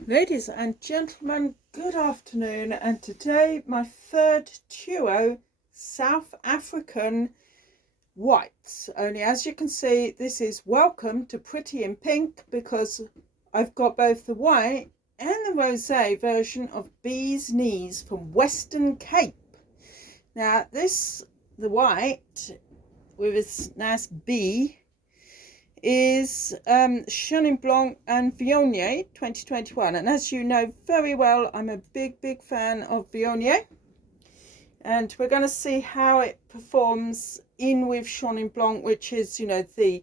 Ladies and gentlemen, good afternoon, and today my third duo, South African whites. Only as you can see, this is welcome to Pretty in Pink because I've got both the white and the rosé version of Bee's Knees from Western Cape. Now the white with its nice bee is Chenin Blanc and Viognier 2021, and as you know very well, I'm a big fan of Viognier, and we're going to see how it performs in with Chenin Blanc, which is, you know, the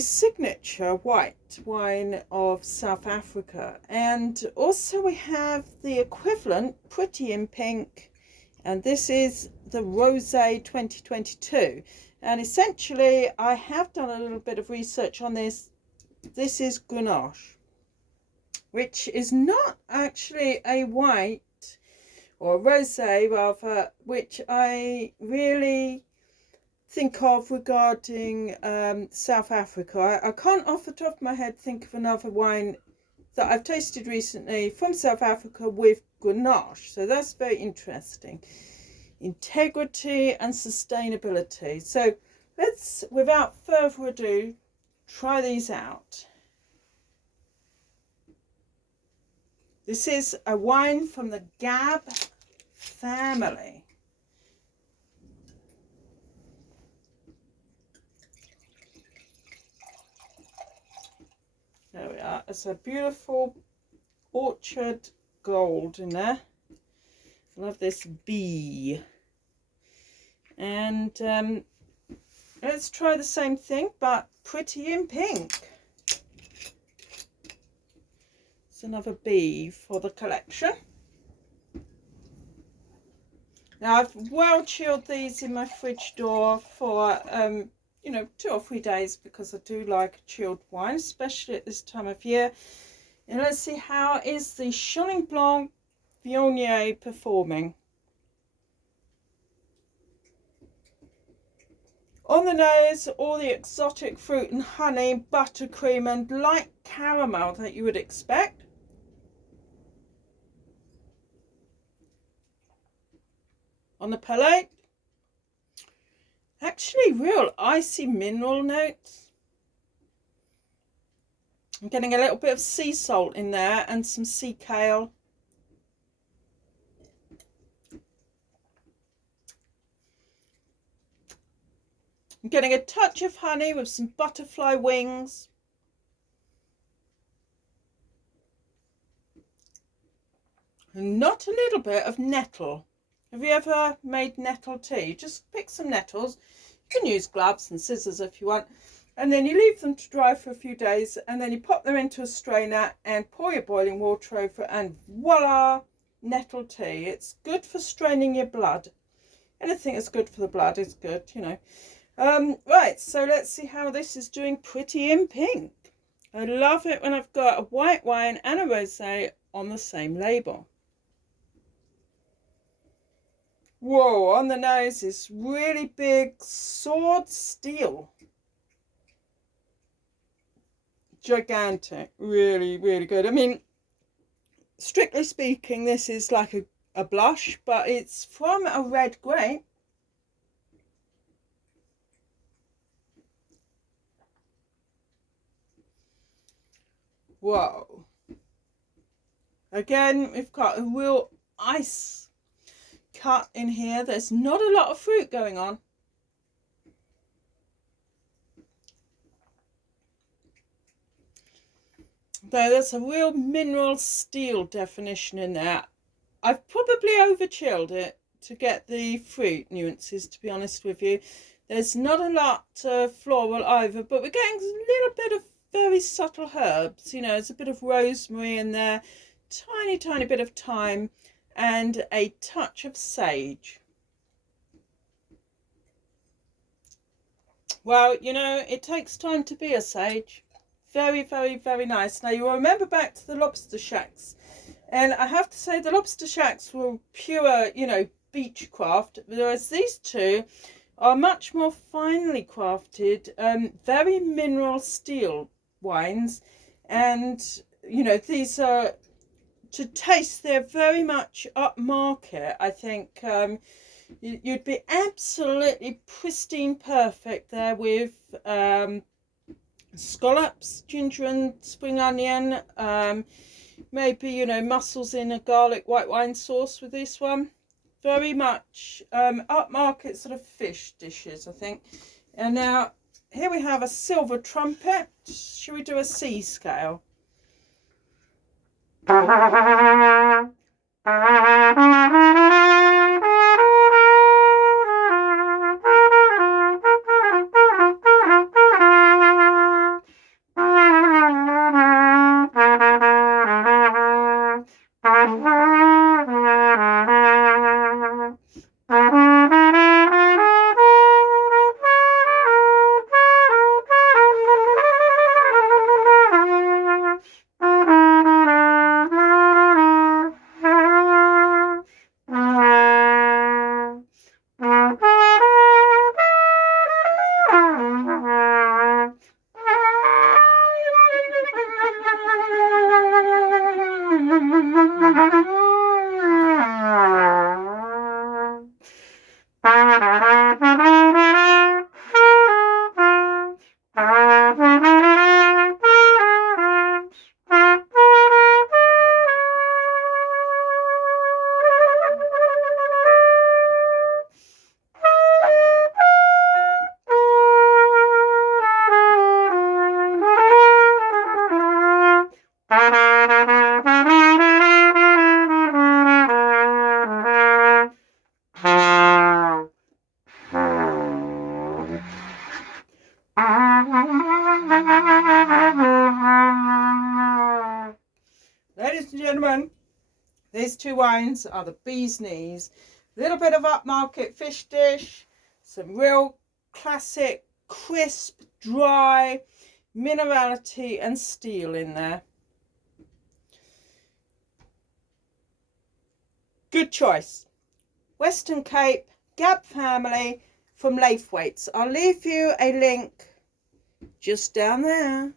signature white wine of South Africa. And also we have the equivalent, Pretty in Pink, and this is the Rosé 2022. And essentially, I have done a little bit of research on this. This is Grenache, which is not actually a white, or a rosé rather, which I really think of regarding South Africa. I can't off the top of my head think of another wine that I've tasted recently from South Africa with Grenache. So that's very interesting. Integrity and sustainability. So let's, without further ado, try these out. This is a wine from the Gabb family. There we are. It's a beautiful orchard gold in there. Love this bee. And let's try the same thing, but Pretty in Pink. It's another bee for the collection. Now I've well chilled these in my fridge door for 2 or 3 days, because I do like chilled wine, especially at this time of year. And let's see how is the Chenin Blanc Viognier performing. On the nose, all the exotic fruit and honey, buttercream and light caramel that you would expect. On the palate, actually real icy mineral notes. I'm getting a little bit of sea salt in there and some sea kale. I'm getting a touch of honey with some butterfly wings. And not a little bit of nettle. Have you ever made nettle tea? Just pick some nettles. You can use gloves and scissors if you want. And then you leave them to dry for a few days, and then you pop them into a strainer and pour your boiling water over, and voila, nettle tea. It's good for straining your blood. Anything that's good for the blood is good, you know. Right, so let's see how this is doing Pretty in Pink. I love it when I've got a white wine and a rosé on the same label. Whoa, on the nose is really big sword steel. Gigantic, really good. I mean, strictly speaking, this is like a blush, but it's from a red grape. Whoa. Again, we've got a real ice cut in here. There's not a lot of fruit going on. Though there's a real mineral steel definition in there. I've probably over chilled it to get the fruit nuances, to be honest with you. There's not a lot floral either, but we're getting a little bit of very subtle herbs. You know, there's a bit of rosemary in there, tiny bit of thyme, and a touch of sage. Well, you know, it takes time to be a sage. Very nice. Now you will remember back to the lobster shacks, and I have to say the lobster shacks were pure, you know, beach craft, whereas these two are much more finely crafted, very mineral steel wines, and you know, these are, to taste, they're very much upmarket. I think you'd be absolutely pristine perfect there with scallops, ginger and spring onion, maybe, you know, mussels in a garlic white wine sauce with this one. Very much upmarket sort of fish dishes, I think. And now here we have a silver trumpet. Should we do a C scale? Ladies and gentlemen, these two wines are the bee's knees. A little bit of upmarket fish dish, some real classic, crisp, dry minerality and steel in there. Good choice. Western Cape, Gabb family from Laithwaites. I'll leave you a link just down there.